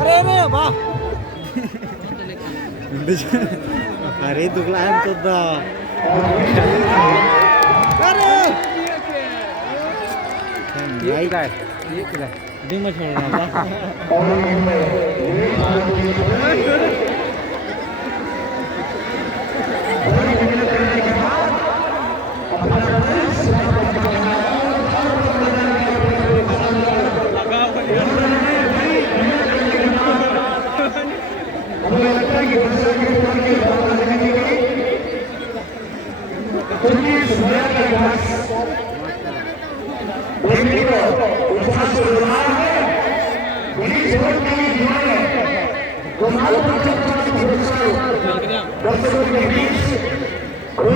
अरे रे बा अरे दुखला सुद्धा अरे काय डिमच दर्शकों के बीच